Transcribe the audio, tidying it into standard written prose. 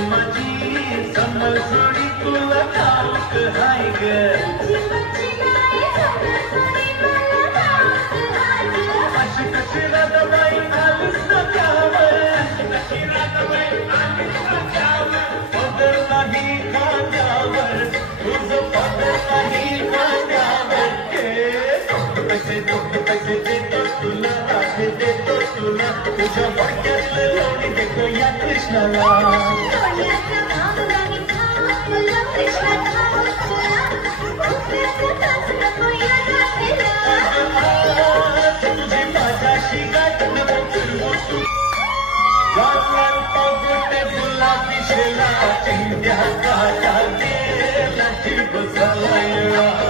माझी समजोडी तुला ठाऊक हाय ग अशी कशी राधाबाई आलीस ना त्यावर पदर नाही खांद्यावर तुझं पदर नाही खांद्यावर पैसे देतो तुला तुझ्या वाक्यातलं लोणी देतो या कृष्णाला तुझी माझ्याशी गाठ नको फिरवू तू लाल पागोटे गुलाबी शेला चिंध्या काटा गेला जीव झाला